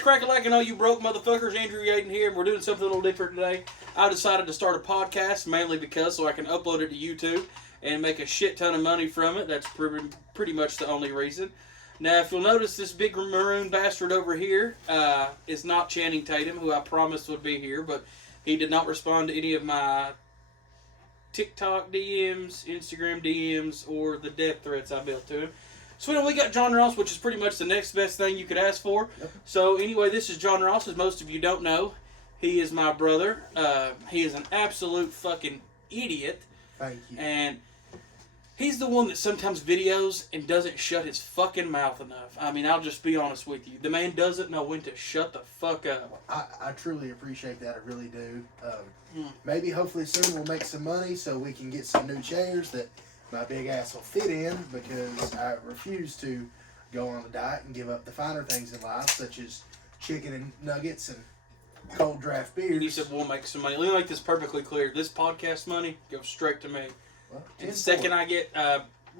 Crack-a-lack and all you broke motherfuckers, Andrew Yaden here, and we're doing something a little different today. I decided to start a podcast, mainly because so I can upload it to YouTube and make a shit ton of money from it. That's pretty much the only reason. Now, if you'll notice, this big maroon bastard over here is not Channing Tatum, who I promised would be here, but he did not respond to any of my TikTok DMs, Instagram DMs, or the death threats I built to him. So anyway, we got John Ross, which is pretty much the next best thing you could ask for. Yep. So anyway, this is John Ross, as most of you don't know. He is my brother. He is an absolute fucking idiot. Thank you. And he's the one that sometimes videos and doesn't shut his fucking mouth enough. I mean, I'll just be honest with you. The man doesn't know when to shut the fuck up. I truly appreciate that. I really do. Maybe, hopefully soon we'll make some money so we can get some new chairs that my big ass will fit in, because I refuse to go on a diet and give up the finer things in life, such as chicken and nuggets and cold draft beers. And you said we'll make some money. Let me make this perfectly clear. This podcast money goes straight to me. Well, and the second I get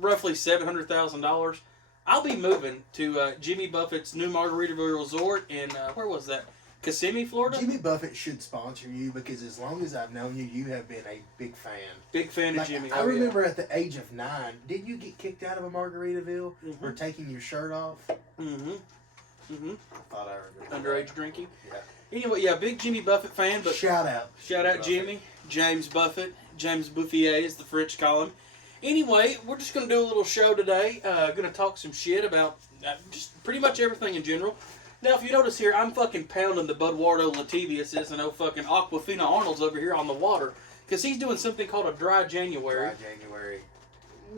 roughly $700,000, I'll be moving to Jimmy Buffett's new Margaritaville Resort in, where was that? Kissimmee, Florida? Jimmy Buffett should sponsor you, because as long as I've known you, you have been a big fan. Big fan of Jimmy. I remember at the age of 9, didn't you get kicked out of a Margaritaville for taking your shirt off? Mm-hmm. Mm-hmm. I thought I remember. Underage drinking? Yeah. Anyway, yeah, big Jimmy Buffett fan, but... Shout out Jimmy. James Buffett. James Bouffier, as the French call him. Anyway, we're just going to do a little show today. Going to talk some shit about just pretty much everything in general. Now, if you notice here, I'm fucking pounding the Budwardo Latavius and fucking Aquafina Arnold's over here on the water. Because he's doing something called a dry January. Dry January.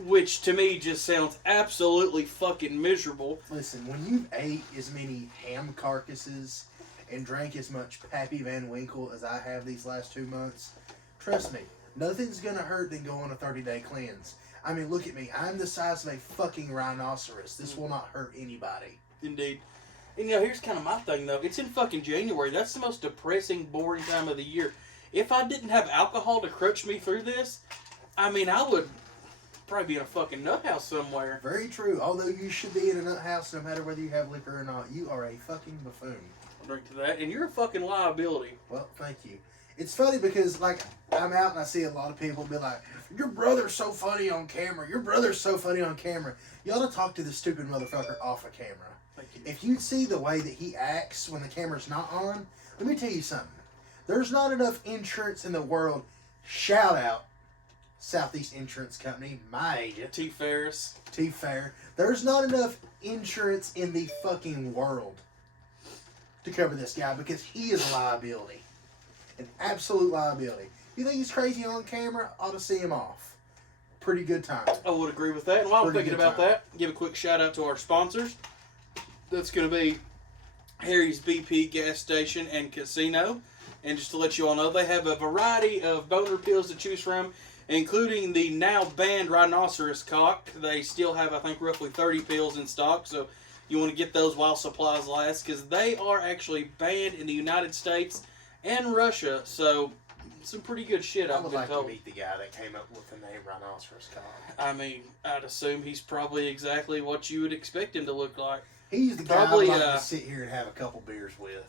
Which, to me, just sounds absolutely fucking miserable. Listen, when you've ate as many ham carcasses and drank as much Pappy Van Winkle as I have these last 2 months, trust me, nothing's gonna hurt than go on a 30-day cleanse. I mean, look at me. I'm the size of a fucking rhinoceros. This will not hurt anybody. Indeed. And here's kind of my thing, though. It's in fucking January. That's the most depressing, boring time of the year. If I didn't have alcohol to crutch me through this, I mean, I would probably be in a fucking nut house somewhere. Very true. Although you should be in a nut house no matter whether you have liquor or not. You are a fucking buffoon. I'll drink to that. And you're a fucking liability. Well, thank you. It's funny because, like, I'm out and I see a lot of people be like, your brother's so funny on camera. Your brother's so funny on camera. You ought to talk to this stupid motherfucker off of camera. If you see the way that he acts when the camera's not on, let me tell you something. There's not enough insurance in the world. Shout out Southeast Insurance Company, my agent. T. Ferris. T. Fair. There's not enough insurance in the fucking world to cover this guy, because he is a liability. An absolute liability. You think he's crazy on camera? Ought to see him off. Pretty good time. I would agree with that. And while I'm thinking about that, give a quick shout out to our sponsors. That's going to be Harry's BP gas station and casino. And just to let you all know, they have a variety of boner pills to choose from, including the now banned rhinoceros cock. They still have, I think, roughly 30 pills in stock, so you want to get those while supplies last, because they are actually banned in the United States and Russia. So some pretty good shit, I would like to meet the guy that came up with the name rhinoceros cock. I mean, I'd assume he's probably exactly what you would expect him to look like. He's the guy I'd like to sit here and have a couple beers with.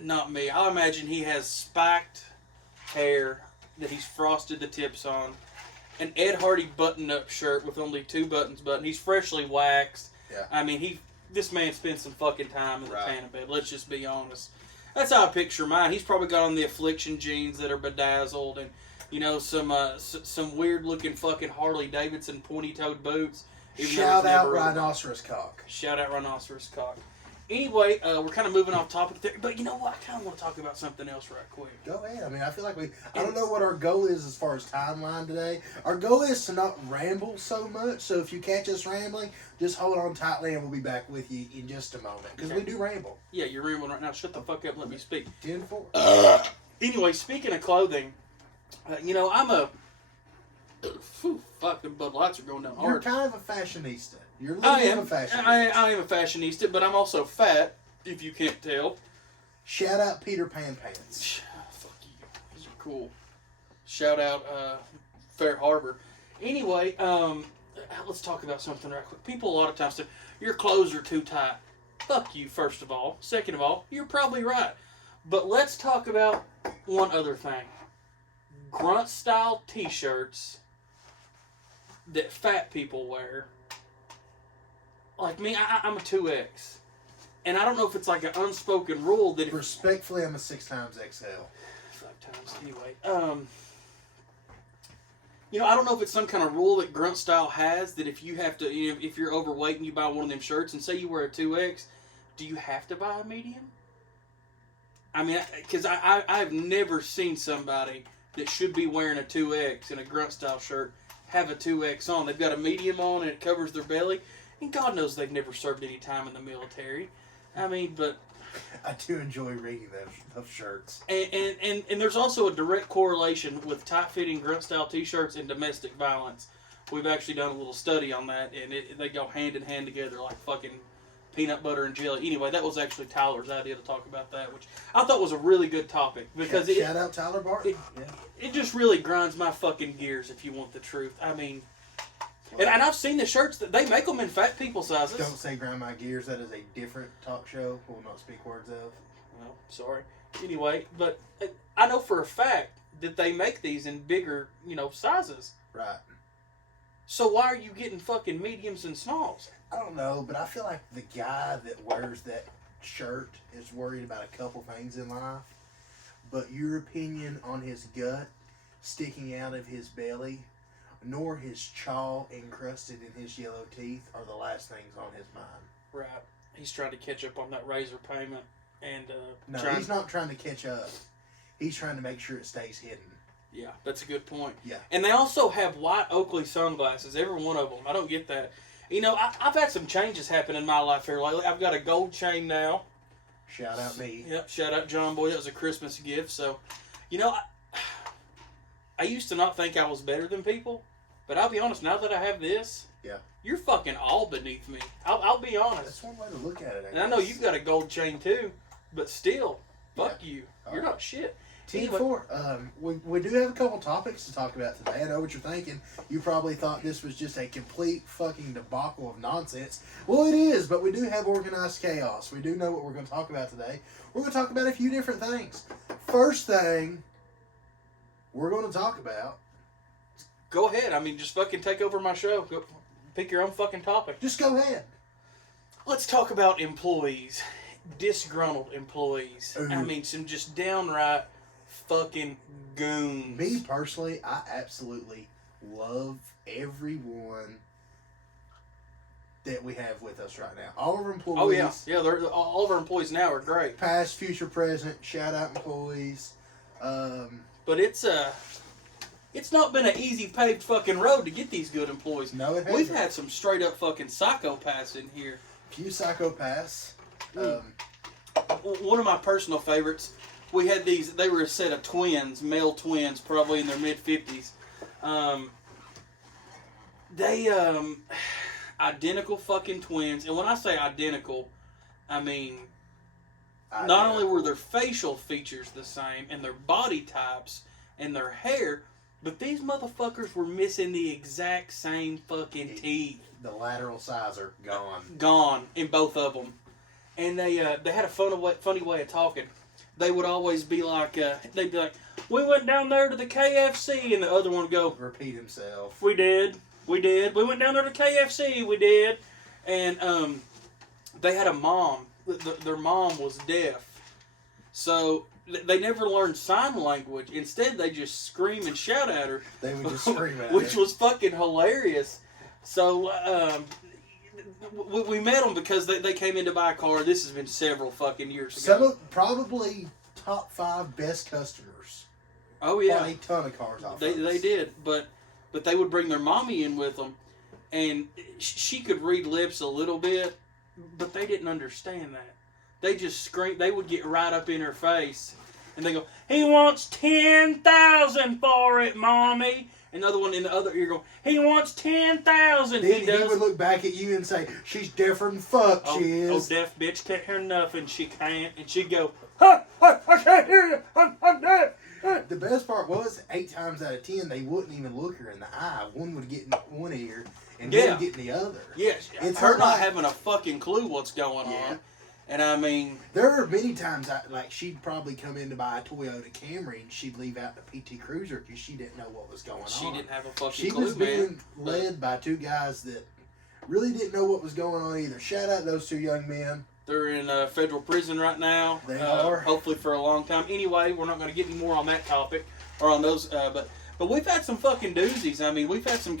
Not me. I imagine he has spiked hair that he's frosted the tips on, an Ed Hardy button-up shirt with only 2 buttons buttoned. He's freshly waxed. Yeah. I mean, this man spent some fucking time in the tanning bed. Let's just be honest. That's how I picture mine. He's probably got on the Affliction jeans that are bedazzled, and some weird-looking fucking Harley Davidson pointy-toed boots. Shout out rhinoceros cock. Shout out rhinoceros cock. Anyway, we're kind of moving off topic there, but you know what? I kind of want to talk about something else right quick. Go ahead. I mean, I feel like I don't know what our goal is as far as timeline today. Our goal is to not ramble so much, so if you catch us rambling, just hold on tightly and we'll be back with you in just a moment, because we do ramble. Yeah, you're rambling right now. Shut the fuck up and let me speak. 10-4. Anyway, speaking of clothing, I'm a... fucking Bud Lights are going down hard. You're kind of a fashionista. You're a fashionista. I am a fashionista, but I'm also fat, if you can't tell. Shout out Peter Pan Pants. Fuck you. These are cool. Shout out Fair Harbor. Anyway, let's talk about something right quick. People a lot of times say, your clothes are too tight. fuck you, first of all. Second of all, you're probably right. But let's talk about one other thing. Grunt style t-shirts that fat people wear. Like me, I'm a 2X. And I don't know if it's like an unspoken rule that... Respectfully, I'm a 6 times XL. 5 times, anyway. You know, I don't know if it's some kind of rule that Grunt Style has that if you have to, you know, if you're overweight and you buy one of them shirts and say you wear a 2X, do you have to buy a medium? I mean, because I've never seen somebody that should be wearing a 2X in a Grunt Style shirt have a 2X on. They've got a medium on and it covers their belly. And God knows they've never served any time in the military. I mean, but... I do enjoy reading those shirts. And there's also a direct correlation with tight-fitting grunt-style t-shirts and domestic violence. We've actually done a little study on that, and they go hand in hand together like fucking peanut butter and jelly. Anyway, that was actually Tyler's idea to talk about that, which I thought was a really good topic. Because Shout out Tyler Barton. It just really grinds my fucking gears, if you want the truth. I mean... And I've seen the shirts that they make them in fat people sizes. Don't say grind my gears. That is a different talk show. We'll not speak words of. Well, sorry. Anyway, but I know for a fact that they make these in bigger, you know, sizes. Right. So why are you getting fucking mediums and smalls? I don't know, but I feel like the guy that wears that shirt is worried about a couple things in life. But your opinion on his gut sticking out of his belly, nor his chaw encrusted in his yellow teeth are the last things on his mind. Right. He's trying to catch up on that razor payment. And no, he's not trying to catch up. He's trying to make sure it stays hidden. Yeah, that's a good point. Yeah. And they also have white Oakley sunglasses, every one of them. I don't get that. You know, I've had some changes happen in my life here lately. I've got a gold chain now. Shout out me. Yep, shout out John Boy. That was a Christmas gift. So, you know, I used to not think I was better than people. But I'll be honest, now that I have this, yeah, you're fucking all beneath me. I'll be honest. That's one way to look at it. And I know you've got a gold chain too, but still, fuck you. You're not shit. Team 4, we do have a couple topics to talk about today. I know what you're thinking. You probably thought this was just a complete fucking debacle of nonsense. Well, it is, but we do have organized chaos. We do know what we're going to talk about today. We're going to talk about a few different things. First thing we're going to talk about... Go ahead. I mean, just fucking take over my show. Go pick your own fucking topic. Just go ahead. Let's talk about employees. Disgruntled employees. Ooh. I mean, some just downright fucking goons. Me, personally, I absolutely love everyone that we have with us right now. All of our employees. Oh, yeah. Yeah, all of our employees now are great. Past, future, present. Shout out employees. But it's not been an easy paved fucking road to get these good employees. No, it hasn't. We've had some straight up fucking psychopaths in here. Few psychopaths. One of my personal favorites, we had these, they were a set of twins, male twins, probably in their mid-50s. Identical fucking twins. And when I say identical, I mean, not only were their facial features the same, and their body types, and their hair, but these motherfuckers were missing the exact same fucking teeth. The lateral sizer gone. Gone in both of them. And they had a funny way of talking. They would always be like, they'd be like, we went down there to the KFC, and the other one would go, repeat himself. We did. We went down there to KFC, we did. And they had a mom. Their mom was deaf. So they never learned sign language. Instead, they just scream and shout at her. They would just scream at her. Which was fucking hilarious. So we met them because they came in to buy a car. This has been several fucking years ago. Some of probably top 5 best customers. Oh yeah, bought a ton of cars off. They did, but they would bring their mommy in with them, and she could read lips a little bit, but they didn't understand that. They just screamed. They would get right up in her face, and they go, "He wants 10,000 for it, mommy." Another one in the other ear go, "He wants 10,000." He would look back at you and say, "She's different than fuck, she is." Oh, deaf bitch can't hear nothing. She can't. And she'd go, "I can't hear you. I'm deaf." The best part was, 8 times out of 10, they wouldn't even look her in the eye. One would get in one ear, and one would get in the other. Yes, It's her not like, having a fucking clue what's going on. And I mean, there are many times she'd probably come in to buy a Toyota Camry and she'd leave out the PT Cruiser because she didn't know what was going on. She didn't have a fucking She clue, was being led by two guys that really didn't know what was going on either. Shout out to those two young men. They're in federal prison right now. They are. Hopefully for a long time. Anyway, we're not going to get any more on that topic or on those. But we've had some fucking doozies. I mean, we've had some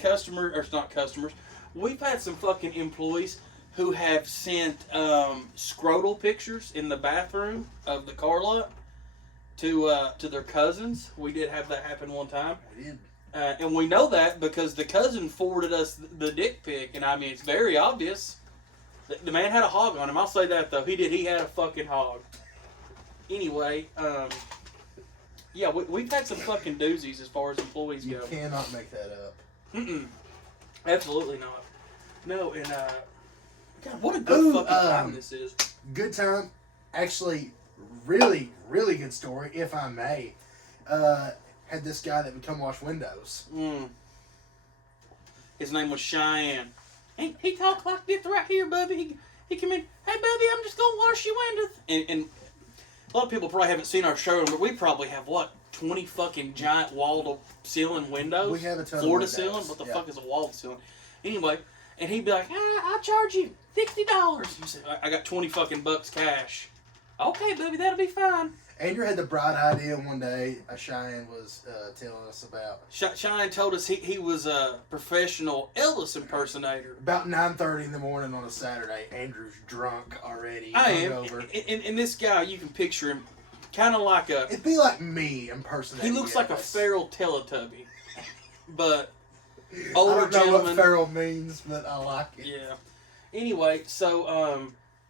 we've had some fucking employees who have sent scrotal pictures in the bathroom of the car lot to their cousins. We did have that happen one time. We did. And we know that because the cousin forwarded us the dick pic, and I mean, it's very obvious. The man had a hog on him. I'll say that, though. He did. He had a fucking hog. Anyway, yeah, we've had some fucking doozies as far as employees go. You cannot make that up. Mm-mm. Absolutely not. No, and, God, what a good fucking time this is. Good time. Actually, really, really good story, if I may. Had this guy that would come wash windows. His name was Cheyenne. He talked like this right here, Bubby. He came in, hey, Bubby, I'm just going to wash your windows. And a lot of people probably haven't seen our showroom, but we probably have, 20 fucking giant wall-to-ceiling windows? We have a ton Floor of to ceiling? windows. What the fuck is a wall-to-ceiling? Anyway, and he'd be like, I'll charge you $60. He said, I got 20 fucking bucks cash. Okay, Bubby, that'll be fine. Andrew had the bright idea one day. Cheyenne was telling us about. Cheyenne told us he was a professional Elvis impersonator. About 9:30 in the morning on a Saturday. Andrew's drunk already. I am. Hungover. And this guy, you can picture him kind of like a... It'd be like me impersonating. He looks like a feral Teletubby. But older I don't know gentleman. what feral means, but I like it. Yeah. Anyway, so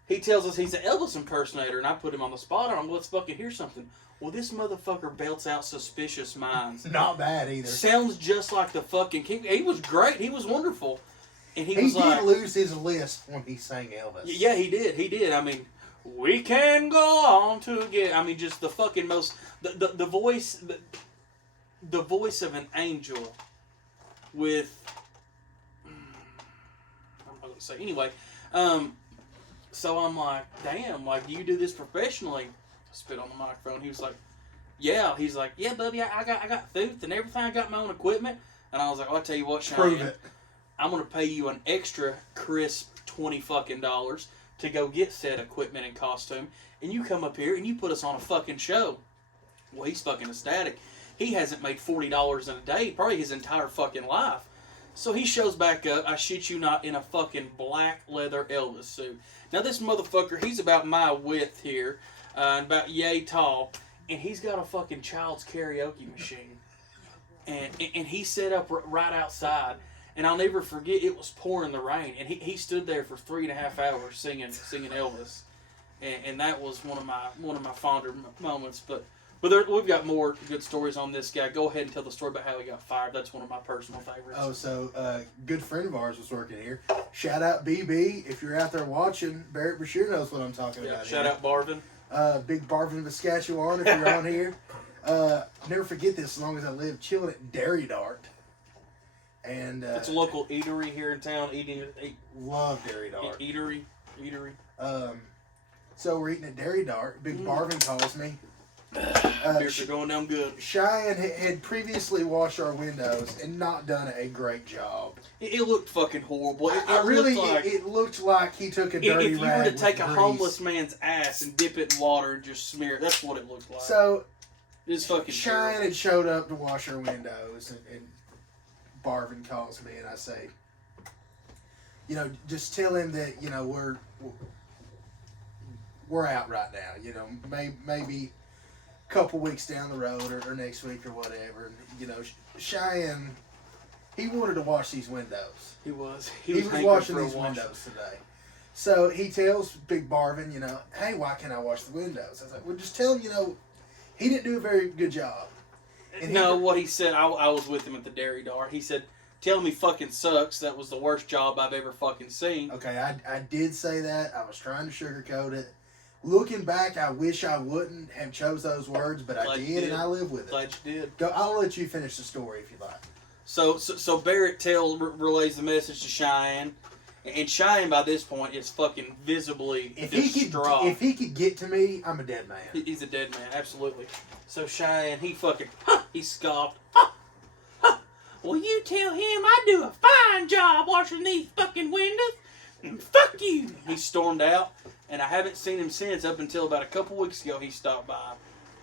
he tells us he's an Elvis impersonator, and I put him on the spot. I'm let's fucking hear something. Well, this motherfucker belts out Suspicious Minds. Not bad either. Sounds just like the fucking king. He was great. He was wonderful. And he was did like, lose his list when he sang Elvis. Yeah, he did. He did. I mean, we can go on together. I mean, just the fucking most the voice the voice of an angel with. I'm not gonna say anyway. So I'm like, damn, like, do you do this professionally? I spit on the microphone. He was like, yeah. He's like, yeah, Bubby, I got Thuth and everything. I got my own equipment. And I was like, well, I'll tell you what, Cheyenne. Prove it. I'm going to pay you an extra crisp $20 fucking to go get said equipment and costume. And you come up here and you put us on a fucking show. Well, he's fucking ecstatic. He hasn't made $40 in a day, probably his entire fucking life. So he shows back up, I shit you not, in a fucking black leather Elvis suit. Now this motherfucker, he's about my width here, and about yay tall, and he's got a fucking child's karaoke machine. And he set up right outside, and I'll never forget, it was pouring the rain, and he stood there for 3.5 hours singing Elvis. And that was one of my fonder moments, but we've got more good stories on this guy. Go ahead and tell the story about how he got fired. That's one of my personal favorites. Oh, so a good friend of ours was working here. Shout out BB. If you're out there watching, Barrett Brashear knows what I'm talking about. Shout out Barvin. Big Barvin, Saskatchewan, if you're on here. Never forget this as long as I live. Chilling at Dairy Dart. And it's a local eatery here in town. Love Dairy Dart. Eatery. So we're eating at Dairy Dart. Big Barvin calls me. Beers are going down good. Cheyenne had previously washed our windows and not done a great job. It looked fucking horrible. It looked like he took a dirty rag. If you were to take a grease. homeless man's ass and dip it in water and just smear it, that's what it looked like. So, it's fucking Cheyenne terrible. had showed up to wash our windows, and Barvin calls me, and I say, just tell him that, we're out right now. Maybe a couple weeks down the road or next week or whatever. And, Cheyenne, he wanted to wash these windows. He was washing these windows today. So he tells Big Barvin, hey, why can't I wash the windows? I was like, well, just tell him, he didn't do a very good job. And what he said, I was with him at the Dairy Dart. He said, tell me fucking sucks. That was the worst job I've ever fucking seen. Okay, I did say that. I was trying to sugarcoat it. Looking back, I wish I wouldn't have chose those words, but I did, and I live with it. Glad you did. I'll let you finish the story if you like. So Barrett relays the message to Cheyenne, And Cheyenne by this point is fucking visibly distraught. If he could get to me, I'm a dead man. He's a dead man, absolutely. So Cheyenne, he scoffed. Well, you tell him I do a fine job washing these fucking windows. And fuck you. He stormed out, and I haven't seen him since. Up until about a couple weeks ago, he stopped by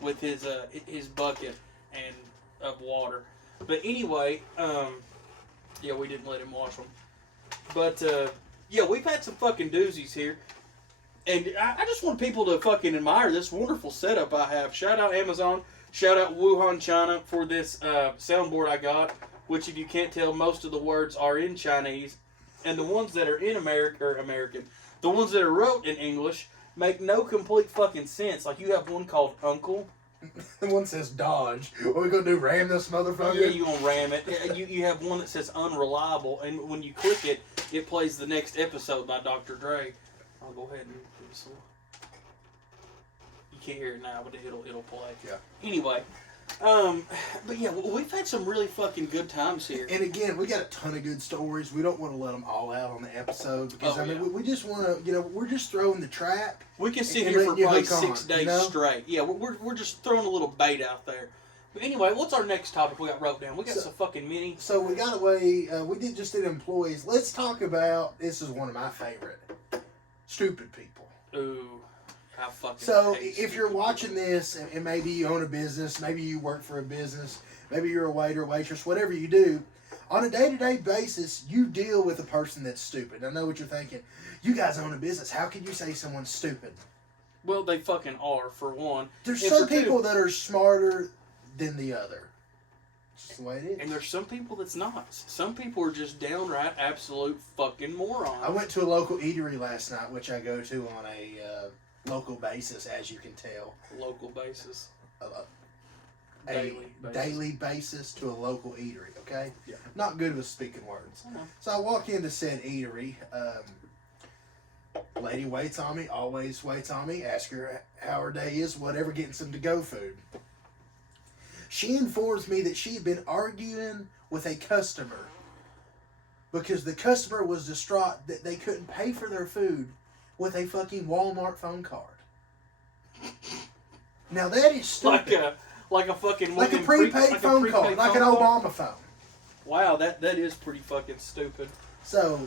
with his bucket and of water. But anyway, yeah, we didn't let him wash them. But yeah, we've had some fucking doozies here. And I just want people to fucking admire this wonderful setup I have. Shout out Amazon. Shout out Wuhan, China for this soundboard I got. Which, if you can't tell, most of the words are in Chinese. And the ones that are in American, the ones that are wrote in English, make no complete fucking sense. Like, you have one called Uncle. The one says Dodge. What are we going to do, ram this motherfucker? Yeah, you going to ram it. You have one that says Unreliable. And when you click it, it plays the next episode by Dr. Dre. I'll go ahead and do this one. You can't hear it now, but it'll play. Yeah. Anyway. But yeah, we've had some really fucking good times here. And again, we got a ton of good stories. We don't want to let them all out on the episode because we just want to, we're just throwing the trap. We can sit here for probably 6 days straight. Yeah, we're just throwing a little bait out there. But anyway, what's our next topic we got wrote down? We got some fucking mini. So we got away. We did employees. Let's talk about. This is one of my favorite. Stupid people. Ooh. So if you're watching this and maybe you own a business, maybe you work for a business, maybe you're a waiter, waitress, whatever you do, on a day-to-day basis, you deal with a person that's stupid. I know what you're thinking. You guys own a business. How can you say someone's stupid? Well, they fucking are, for one. There's some people that are smarter than the other. It's just the way it is. And there's some people that's not. Some people are just downright absolute fucking morons. I went to a local eatery last night, which I go to on a local basis, as you can tell. Local basis. Daily basis to a local eatery, okay? Yeah. Not good with speaking words. So I walk into said eatery. Lady waits on me, always waits on me. Ask her how her day is, whatever, getting some to-go food. She informs me that she had been arguing with a customer because the customer was distraught that they couldn't pay for their food with a fucking Walmart phone card. Now that is stupid. Like a fucking like a prepaid phone card, like an Obama phone. Wow, that is pretty fucking stupid. So,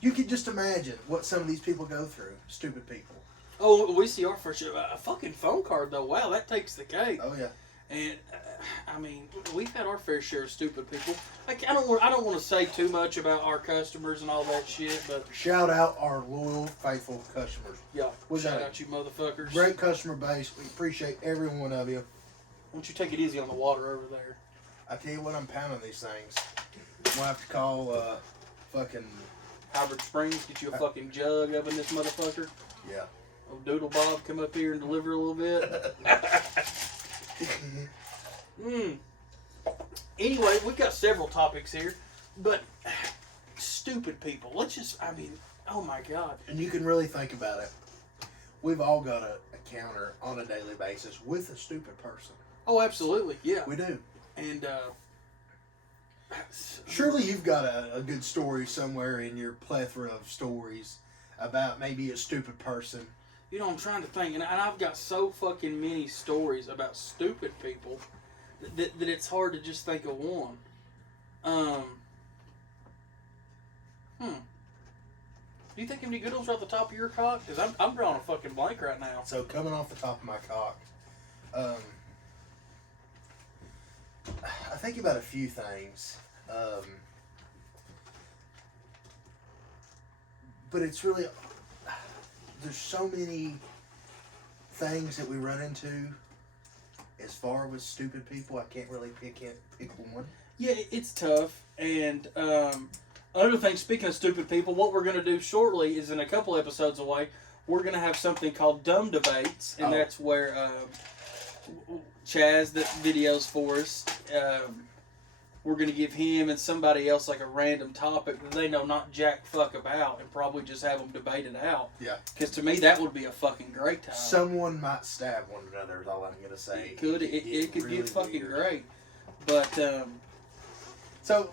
you could just imagine what some of these people go through. Stupid people. Oh, we see our first show. A fucking phone card though. Wow, that takes the cake. Oh yeah. And I mean, we've had our fair share of stupid people. I don't want to say too much about our customers and all that shit, but shout out our loyal, faithful customers. Yeah, shout out you motherfuckers. Great customer base. We appreciate every one of you. Why don't you take it easy on the water over there? I tell you what, I'm pounding these things. We'll have to call fucking Howard Springs, get you a fucking jug up in this motherfucker. Yeah. Oh, Doodle Bob, come up here and deliver a little bit. Anyway, we've got several topics here, but stupid people. Oh my God. And you can really think about it. We've all got a encounter on a daily basis with a stupid person. Oh, absolutely, yeah. We do. And surely you've got a good story somewhere in your plethora of stories about maybe a stupid person. You know, I'm trying to think, and I've got so fucking many stories about stupid people that it's hard to just think of one. Do you think of any good ones off the top of your cock? Because I'm drawing a fucking blank right now. So, coming off the top of my cock, I think about a few things. But it's really... There's so many things that we run into as far with stupid people. I can't really pick one. Yeah, it's tough. And another thing, speaking of stupid people, what we're going to do shortly is in a couple episodes away, we're going to have something called Dumb Debates. And that's where Chaz that videos for us, we're going to give him and somebody else like a random topic that they know not jack fuck about and probably just have them debate it out. Yeah. Because to me, that would be a fucking great time. Someone might stab one another is all I'm going to say. It could. It could really get fucking great. But, so,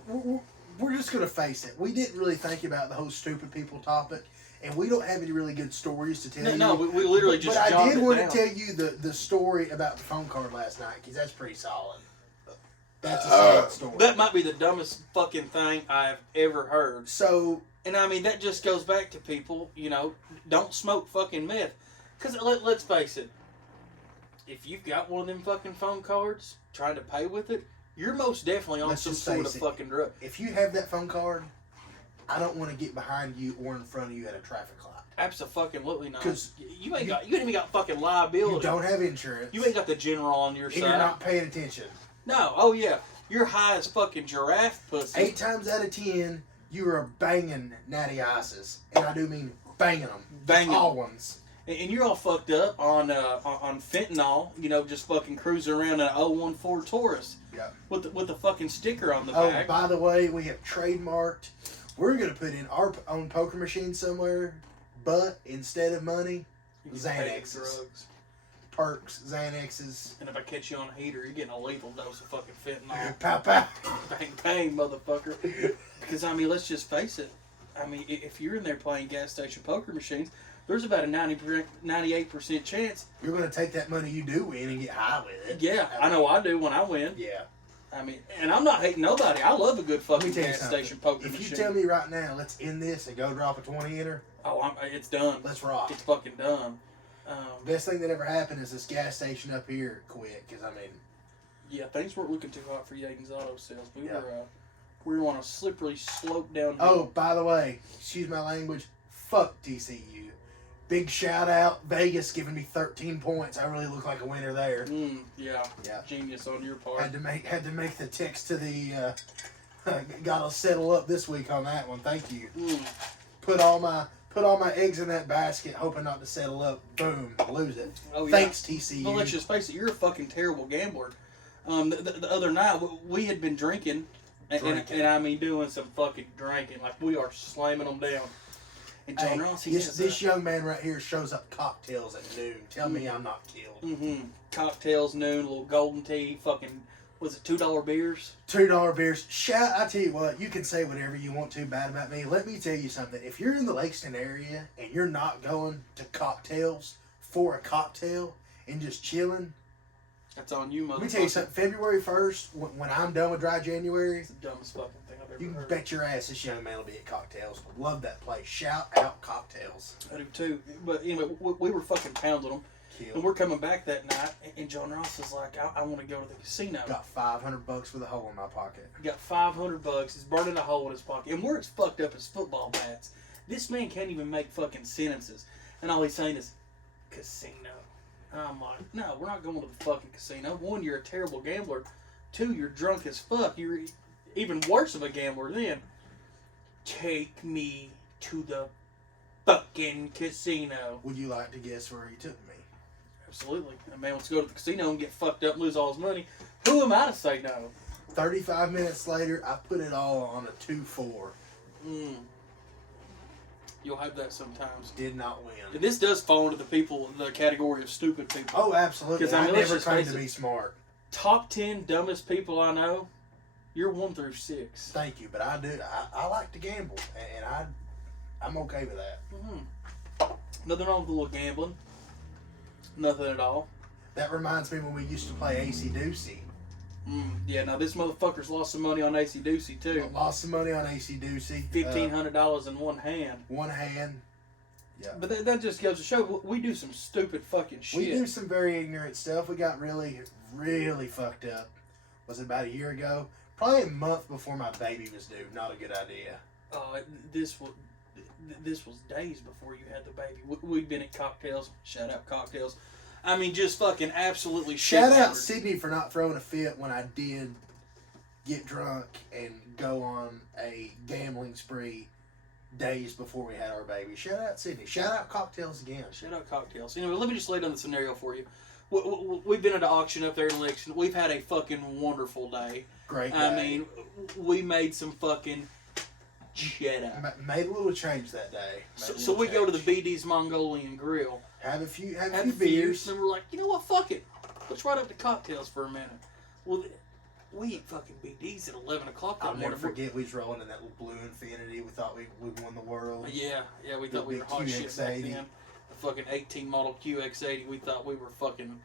we're just gonna face it. We didn't really think about the whole stupid people topic, and we don't have any really good stories to tell you. No, we literally just. But I did want down. to tell you the story about the phone card last night because that's pretty solid. That's a solid story. That might be the dumbest fucking thing I've ever heard. So, and I mean, that just goes back to people, don't smoke fucking meth. Because let's face it, if you've got one of them fucking phone cards, trying to pay with it, you're most definitely on some sort of fucking drug. If you have that phone card, I don't want to get behind you or in front of you at a traffic light. Absolutely not. 'Cause you ain't even got fucking liability. You don't have insurance. You ain't got the general on your side. And you're not paying attention. No, oh yeah. You're high as fucking giraffe pussy. 8 times out of 10, you are banging natty ices. And I do mean banging them. Banging all ones. And you're all fucked up on fentanyl, just fucking cruising around in an 014 Taurus. Yeah. With the fucking sticker on the Oh, back. by the way, we have trademarked. We're going to put in our own poker machine somewhere, but instead of money, Xanaxes. Perks, Xanaxes. And if I catch you on a heater, you're getting a lethal dose of fucking fentanyl. Pow, pow. Bang, bang, motherfucker. Because, I mean, let's just face it. I mean, if you're in there playing gas station poker machines, there's about a 98% chance. You're going to take that money you do win and get high with it. Yeah, I know I do when I win. Yeah. I mean, and I'm not hating nobody. I love a good fucking gas station poker machine. If you tell me right now, let's end this and go drop a 20 in her. Oh, it's done. Let's rock. It's fucking done. Best thing that ever happened is this gas station up here quit. Because, I mean... Yeah, things weren't looking too hot for Yaden's auto sales. We were on a slippery slope downhill. Oh, by the way, excuse my language, fuck TCU. Big shout out, Vegas giving me 13 points. I really look like a winner there. Yeah. Genius on your part. Had to make the text to the. Gotta settle up this week on that one. Thank you. Put all my eggs in that basket, hoping not to settle up. Boom, lose it. Oh, yeah. Thanks TCU. Well, let's just face it. You're a fucking terrible gambler. The other night we had been drinking. And I mean doing some fucking drinking. Like we are slamming them down. And John Ross, this young man right here shows up cocktails at noon. Tell me I'm not killed. Cocktails, noon, a little golden tea, fucking, was it $2 beers? $2 beers. I tell you what, you can say whatever you want to bad about me. Let me tell you something. If you're in the Lakeston area and you're not going to cocktails for a cocktail and just chilling, that's on you, motherfucker. Let me tell you something. February 1st, when I'm done with Dry January, it's the dumbest fucking thing I've ever you can heard. bet your ass this young man will be at cocktails. Love that place. Shout out cocktails. I do too. But anyway, we were fucking pounding them. And we're coming back that night, and John Ross is like, I want to go to the casino. Got $500 with a hole in my pocket. Got $500. He's burning a hole in his pocket. And we're as fucked up as football bats. This man can't even make fucking sentences. And all he's saying is, casino. I'm like, no, we're not going to the fucking casino. 1, you're a terrible gambler. 2, you're drunk as fuck. You're even worse of a gambler then. Take me to the fucking casino. Would you like to guess where he took me? Absolutely. A man wants to go to the casino and get fucked up and lose all his money. Who am I to say no? 35 minutes later, I put it all on a 2-4. You'll have that sometimes. Did not win. And this does fall into the category of stupid people. Oh, absolutely. Because I never claimed to be smart. Top 10 dumbest people I know, you're 1 through 6. Thank you, but I do. I like to gamble, and I'm okay with that. Nothing wrong with a little gambling. Nothing at all. That reminds me when we used to play AC Doocy. Yeah, now this motherfucker's lost some money on AC Doocy too. Lost some money on AC Doocy. $1,500 in one hand. One hand. Yeah. But that just goes to show we do some stupid fucking shit. We do some very ignorant stuff. We got really, really fucked up. Was it about a year ago? Probably a month before my baby was due. Not a good idea. This was days before you had the baby. We'd been at cocktails. Shout out cocktails. I mean, just fucking absolutely Shout out Sydney for not throwing a fit when I did get drunk and go on a gambling spree days before we had our baby. Shout out Sydney. Shout out cocktails again. Shout out cocktails. Anyway, let me just lay down the scenario for you. We've been at an auction up there in Lexington. We've had a fucking wonderful day. Great day. I mean, we made some fucking cheddar. Made a little change that day. So we go to the BD's Mongolian Grill. Have a few beers. And we're like, you know what, fuck it. Let's ride up to cocktails for a minute. Well, we eat fucking BDs at 11 o'clock. I'll that never morning. forget we was rolling in that little blue Infinity. We thought we won the world. Yeah, we The thought we were big hot shit back QX80. then. The fucking 18 model QX80. We thought we were fucking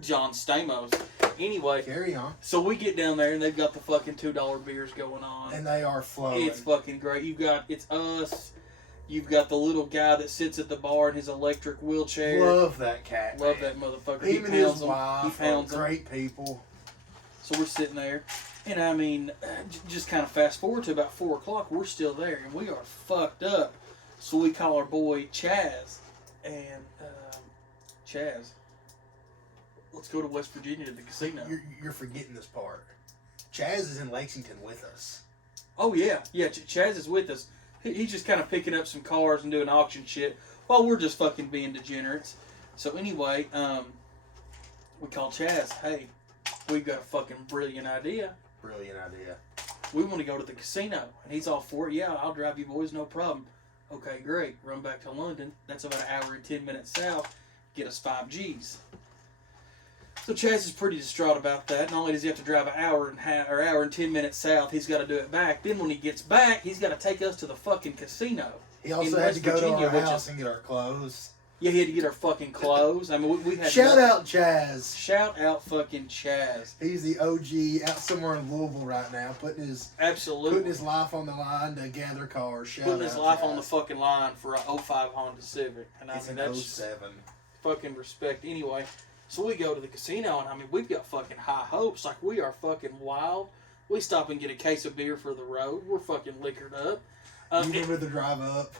John Stamos. Anyway, Carry on. so we get down there and they've got the fucking $2 beers going on. And they are flowing. It's fucking great. It's us. You've got the little guy that sits at the bar in his electric wheelchair. Love that cat. Love man. that motherfucker. Him and his wife He pounds are them. great people. So we're sitting there, and I mean, just kind of fast forward to about 4 o'clock. We're still there, and we are fucked up. So we call our boy Chaz, and Chaz, let's go to West Virginia to the casino. You're forgetting this part. Chaz is in Lexington with us. Oh yeah. Chaz is with us. He's just kind of picking up some cars and doing auction shit while we're just fucking being degenerates. So anyway, we call Chaz. Hey, we've got a fucking brilliant idea. Brilliant idea. We want to go to the casino. And he's all for it. Yeah, I'll drive you boys, no problem. Okay, great. Run back to London. That's about an hour and 10 minutes south. Get us 5 Gs. So Chaz is pretty distraught about that. Not only does he have to drive an hour and 10 minutes south, he's got to do it back. Then when he gets back, he's got to take us to the fucking casino. He also had to go to our house and get our clothes. Yeah, he had to get our fucking clothes. I mean, we had Shout out Chaz. Shout out fucking Chaz. He's the OG out somewhere in Louisville right now, putting his life on the line to gather cars. Putting his life on the fucking line for a 05 Honda Civic. And I mean, that's 07. Fucking respect. Anyway, so we go to the casino, and I mean, we've got fucking high hopes. Like, we are fucking wild. We stop and get a case of beer for the road. We're fucking liquored up. You remember the drive up?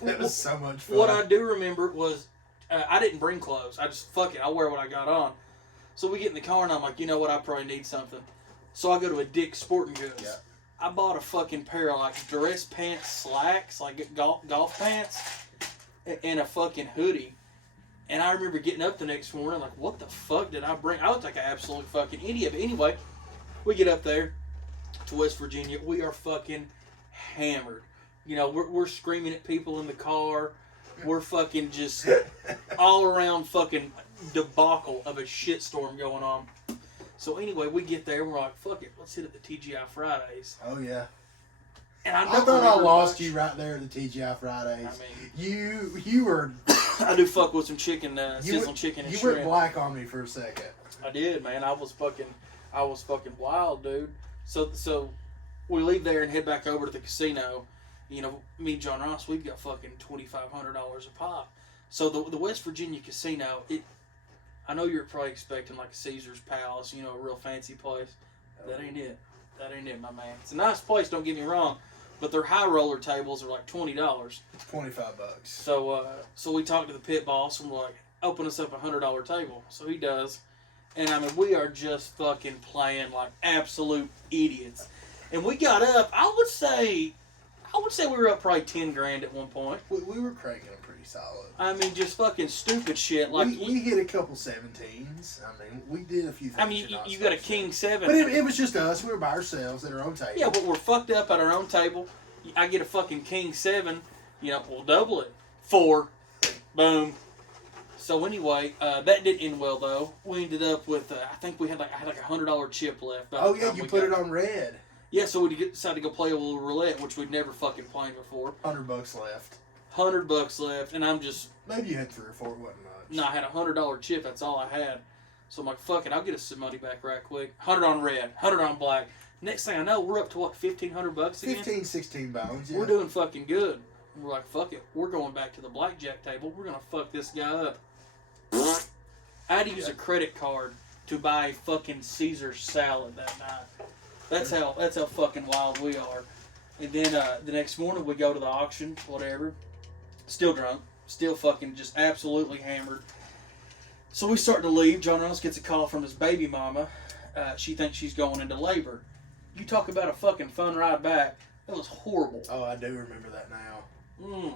That was so much fun. What I do remember was I didn't bring clothes. I just, fuck it, I'll wear what I got on. So we get in the car, and I'm like, you know what, I probably need something. So I go to a Dick's Sporting Goods. Yeah. I bought a fucking pair of, like, dress pants slacks, like golf pants, and a fucking hoodie. And I remember getting up the next morning, like, what the fuck did I bring? I looked like an absolute fucking idiot. But anyway, we get up there to West Virginia. We are fucking hammered. You know, we're screaming at people in the car. We're fucking just all around fucking debacle of a shitstorm going on. So anyway, we get there and we're like, fuck it, let's hit at the TGI Fridays. Oh yeah. And I thought I lost you right there at the TGI Fridays. I mean, you were. I do fuck with some chicken, sizzling chicken and shrimp. You went black on me for a second. I did, man. I was fucking wild, dude. So we leave there and head back over to the casino. You know, me and John Ross, we've got fucking $2,500 a pop. So the West Virginia casino, I know you're probably expecting like a Caesar's Palace, you know, a real fancy place. That ain't it. That ain't it, my man. It's a nice place, don't get me wrong, but their high roller tables are like $20. It's $25. So we talked to the pit boss and we're like, open us up a $100 table. So he does. And I mean, we are just fucking playing like absolute idiots. And we got up, I would say we were up probably 10 grand at one point. We were cranking them pretty solid. I mean, just fucking stupid shit. Like we hit a couple 17s. I mean, we did a few things. I mean, you got a King 7. But it was just us. We were by ourselves at our own table. Yeah, but we're fucked up at our own table. I get a fucking King 7. You know, we'll double it. 4. Boom. So anyway, that didn't end well though. We ended up with I think I had like a $100 chip left. Oh yeah, you put it on red. Yeah, so we decided to go play a little roulette, which we'd never fucking played before. $100 left. $100 left, and I'm just... Maybe you had 3 or 4, it wasn't much. No, I had a $100 chip, that's all I had. So I'm like, fuck it, I'll get us some money back right quick. 100 on red, 100 on black. Next thing I know, we're up to what, $1,500 again? 15, 16 bones, yeah. We're doing fucking good. We're like, fuck it, we're going back to the blackjack table. We're going to fuck this guy up. I had to use a credit card to buy fucking Caesar salad that night. That's how fucking wild we are. And then the next morning we go to the auction, whatever. Still drunk, still fucking just absolutely hammered. So we start to leave. John Ross gets a call from his baby mama. She thinks she's going into labor. You talk about a fucking fun ride back. That was horrible. Oh, I do remember that now.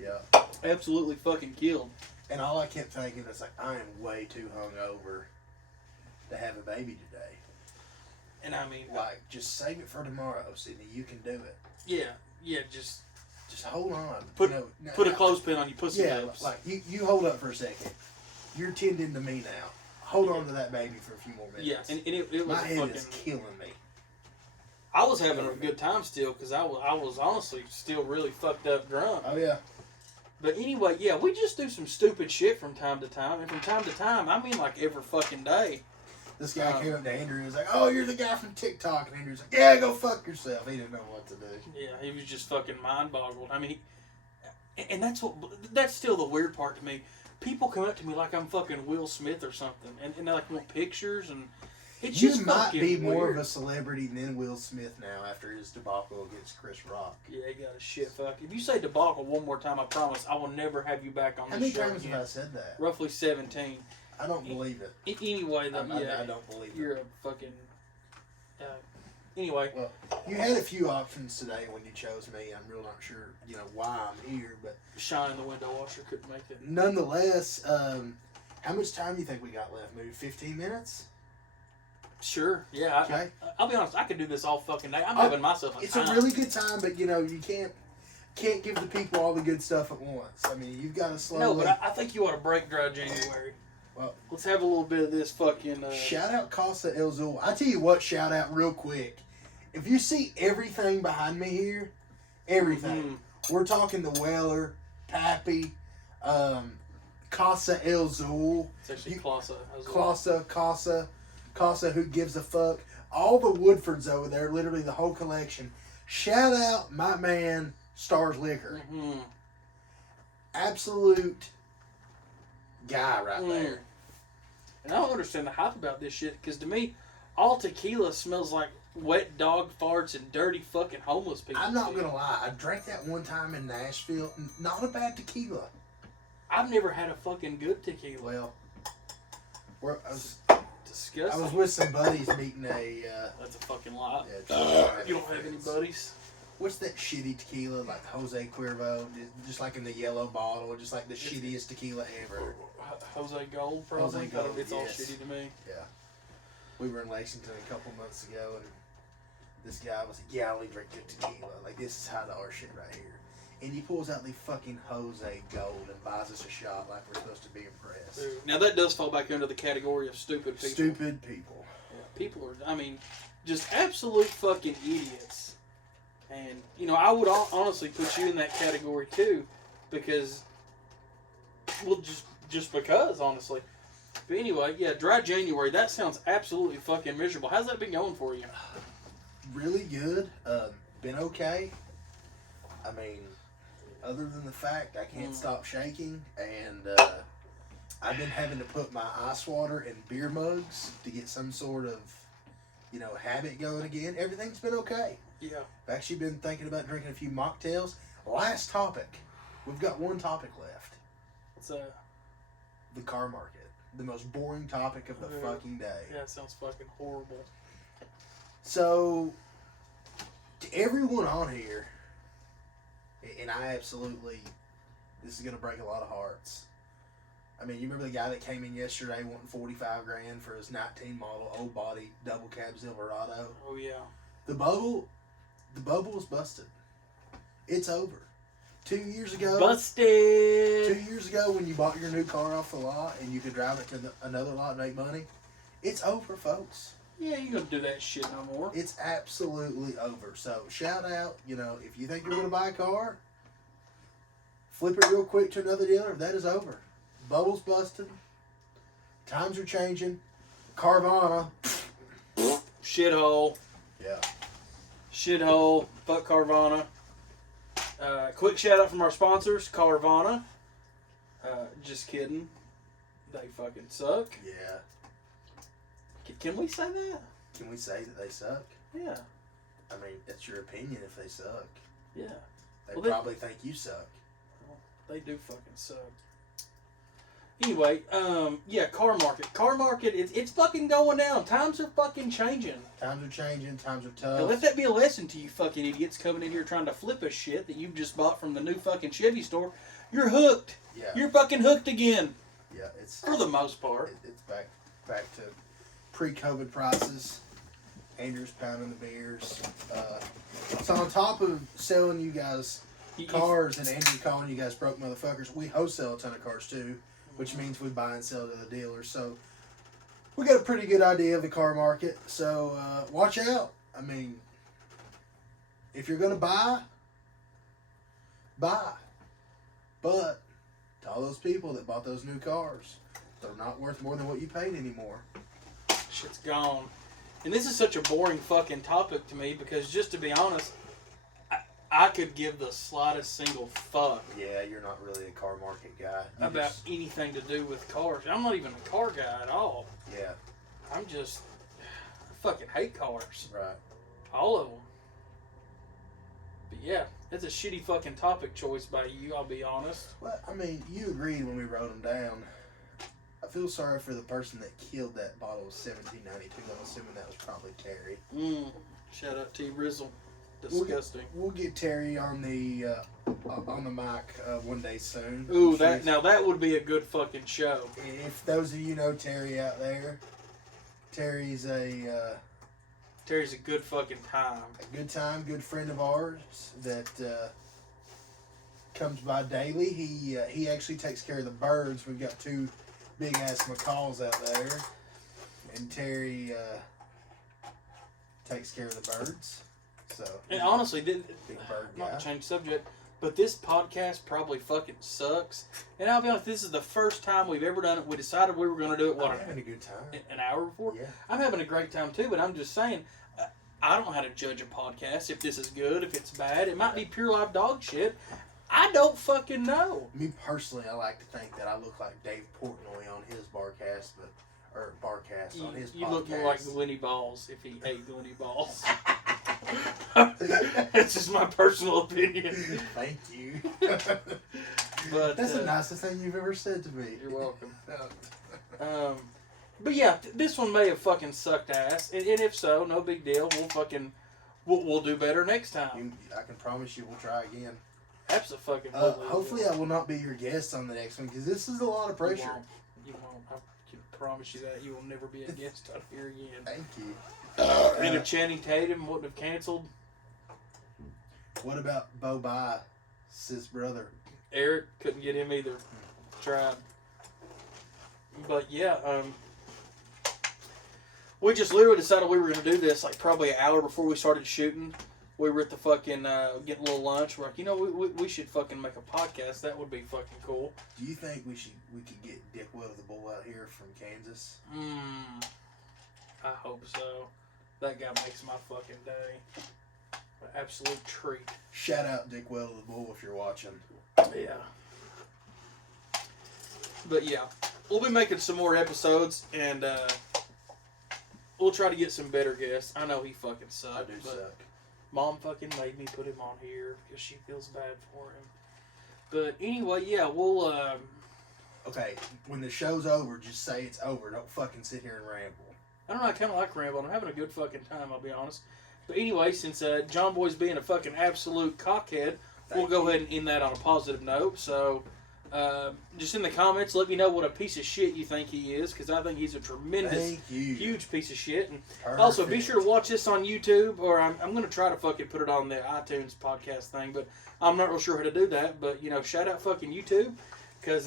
Yeah. Absolutely fucking killed. And all I kept thinking is like, I am way too hungover to have a baby today. And I mean, like, just save it for tomorrow, Sydney. You can do it. Yeah, just hold on. Put a clothespin on your pussy lips. Like you hold up for a second. You're tending to me now. hold on to that baby for a few more minutes. Yeah, and it was my head fucking. is killing me. I was having a good time still because I was honestly still really fucked up drunk. Oh yeah. But anyway, yeah, we just do some stupid shit from time to time, and from time to time, I mean like every fucking day. This guy came up to Andrew and was like, "Oh, you're the guy from TikTok," and Andrew's like, "Yeah, go fuck yourself." He didn't know what to do. Yeah, he was just fucking mind boggled. I mean, and that's still the weird part to me. People come up to me like I'm fucking Will Smith or something, and they like want pictures, and it's You just might fucking be more weird. of a celebrity than Will Smith now after his debacle against Chris Rock. Yeah, he got a shit fuck. If you say debacle one more time, I promise I will never have you back on How this many show times again. have I said that? Roughly 17. I don't believe it. Anyway, though, I don't believe you're it. a fucking. Anyway, Well, you had a few options today when you chose me. I'm real not sure, why I'm here, but Shine the window washer couldn't make it. nonetheless, how much time do you think we got left? Maybe 15 minutes? Sure, yeah. Okay. I'll be honest. I could do this all fucking day. I'm having myself a It's time. a really good time, but you can't give the people all the good stuff at once. I mean, you've got to slowly. No, but I think you ought to break dry January. Well, let's have a little bit of this fucking. Shout out Casa El Zul. I tell you what, shout out real quick. If you see everything behind me here, everything. We're talking the Weller, Pappy, Casa El Zul. It's actually Casa. Casa, who gives a fuck. All the Woodfords over there, literally the whole collection. Shout out my man, Stars Liquor. Mm-hmm. Absolute guy right there. And I don't understand the hype about this shit, because to me, all tequila smells like wet dog farts and dirty fucking homeless people. I'm not gonna lie, I drank that one time in Nashville. Not a bad tequila. I've never had a fucking good tequila. Well, disgusting. I was with some buddies meeting a. That's a fucking lie. You don't have any buddies? What's that shitty tequila like Jose Cuervo? Just like in the yellow bottle, just like the shittiest tequila ever. Jose Gold, probably. Jose Gold, It's all yes. shitty to me. Yeah. We were in Lexington a couple months ago, and this guy was like, "Yeah, I only drink good tequila. Like, this is how to our shit right here." And he pulls out the fucking Jose Gold and buys us a shot like we're supposed to be impressed. Now, that does fall back under the category of stupid people. Stupid people. Yeah, people are, just absolute fucking idiots. And, I would honestly put you in that category too, because, well, just because, honestly. But anyway, yeah, dry January, that sounds absolutely fucking miserable. How's that been going for you? Really good. Been okay. I mean, other than the fact I can't stop shaking, and I've been having to put my ice water in beer mugs to get some sort of, habit going again. Everything's been okay. Yeah. I've actually been thinking about drinking a few mocktails. Last topic. We've got one topic left. It's the car market. The most boring topic of the fucking day. Yeah, it sounds fucking horrible. So, to everyone on here, and I absolutely, this is going to break a lot of hearts. I mean, you remember the guy that came in yesterday wanting $45,000 for his 19 model old body double cab Silverado? Oh, yeah. The bubble was busted. It's over. 2 years ago. Busted! 2 years ago when you bought your new car off the lot and you could drive it to another lot and make money, it's over, folks. Yeah, you ain't gonna do that shit no more. It's absolutely over. So, shout out, if you think you're going to buy a car, flip it real quick to another dealer. That is over. Bubble's busted. Times are changing. Carvana. Shithole. Yeah. Shithole. Fuck Carvana. Quick shout out from our sponsors, Carvana. Just kidding. They fucking suck. Yeah. Can we say that? Can we say that they suck? Yeah. I mean, it's your opinion if they suck. Yeah. They probably think you suck. Well, they do fucking suck. Anyway, yeah, car market. Car market, it's fucking going down. Times are fucking changing. Times are changing. Times are tough. Now let that be a lesson to you fucking idiots coming in here trying to flip a shit that you've just bought from the new fucking Chevy store. You're hooked. Yeah. You're fucking hooked again. Yeah, it's For the most part. It's back to pre-COVID prices. Andrew's pounding the beers. So on top of selling you guys cars and Andrew calling you guys broke motherfuckers, we wholesale a ton of cars too, which means we buy and sell to the dealers. So we got a pretty good idea of the car market. So watch out. I mean, if you're gonna buy. But to all those people that bought those new cars, they're not worth more than what you paid anymore. Shit's gone. And this is such a boring fucking topic to me because, just to be honest, I could give the slightest single fuck Yeah, you're not really a car market guy. about anything to do with cars. I'm not even a car guy at all. Yeah, I fucking hate cars. right. All of them. But yeah, that's a shitty fucking topic choice by you, I'll be honest. Well, I mean, you agreed when we wrote them down. I feel sorry for the person that killed that bottle of 1792. I'm assuming that was probably Terry. Shout out T Rizzle. Disgusting. We'll get Terry on the mic one day soon. Ooh, that would be a good fucking show. If those of you know Terry out there, Terry's a good fucking time. a good time, good friend of ours that comes by daily. He actually takes care of the birds. We've got 2 big ass macaws out there, and Terry takes care of the birds. So, And honestly, big bird guy. not to change subject, but this podcast probably fucking sucks. And I'll be honest, this is the first time we've ever done it. We decided we were going to do it, I'm having a good time. an hour before? Yeah. I'm having a great time too, but I'm just saying, I don't know how to judge a podcast, if this is good, if it's bad. It might be pure live dog shit. I don't fucking know. Me personally, I like to think that I look like Dave Portnoy on his barcast, on his podcast. You look more like Glenny Balls if he ate Glenny Balls. That's just my personal opinion. Thank you. But That's the nicest thing you've ever said to me. You're welcome. But yeah, this one may have fucking sucked ass, and if so, no big deal. We'll do better next time. I can promise you we'll try again. Absolutely. Hopefully I will not be your guest on the next one, because this is a lot of pressure. You won't. I can promise you that. You will never be a guest out here again. Thank you. And if Channing Tatum wouldn't have canceled, What about Bo Bice's brother? Eric couldn't get him either. Tried. But yeah, we just literally decided we were going to do this like probably an hour before we started shooting. We were at the fucking getting a little lunch. We're like, we should fucking make a podcast. That would be fucking cool. Do you think we could get Dick Will the Bull out here from Kansas? I hope so. That guy makes my fucking day. An absolute treat. Shout out Dick Will the Bull if you're watching. Yeah. But yeah, we'll be making some more episodes, and we'll try to get some better guests. I know he fucking sucked. I do suck. Mom fucking made me put him on here because she feels bad for him. But anyway, yeah, we'll Okay, when the show's over, just say it's over. Don't fucking sit here and ramble. I don't know, I kind of like rambling. I'm having a good fucking time, I'll be honest. But anyway, since John Boy's being a fucking absolute cockhead, we'll go ahead and end that on a positive note. So, just in the comments, let me know what a piece of shit you think he is, because I think he's a tremendous, huge piece of shit. And also, be sure to watch this on YouTube, or I'm going to try to fucking put it on the iTunes podcast thing, but I'm not real sure how to do that. But, shout out fucking YouTube, because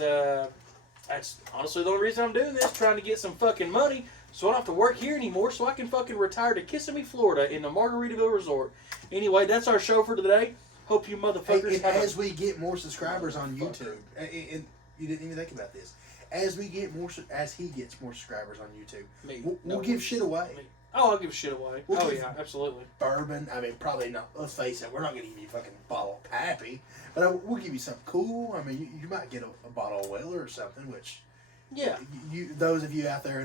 that's honestly the only reason I'm doing this, trying to get some fucking money, so I don't have to work here anymore, so I can fucking retire to Kissimmee, Florida, in the Margaritaville Resort. Anyway, that's our show for today. Hope you motherfuckers have as we get more subscribers on YouTube, and you didn't even think about this, as he gets more subscribers on YouTube, we'll give shit away. Oh, I'll give shit away. Yeah, absolutely. Bourbon, I mean, probably not. Let's face it, we're not going to give you a fucking bottle of Pappy, but we'll give you something cool. I mean, you might get a bottle of Weller or something, which, yeah, those of you out there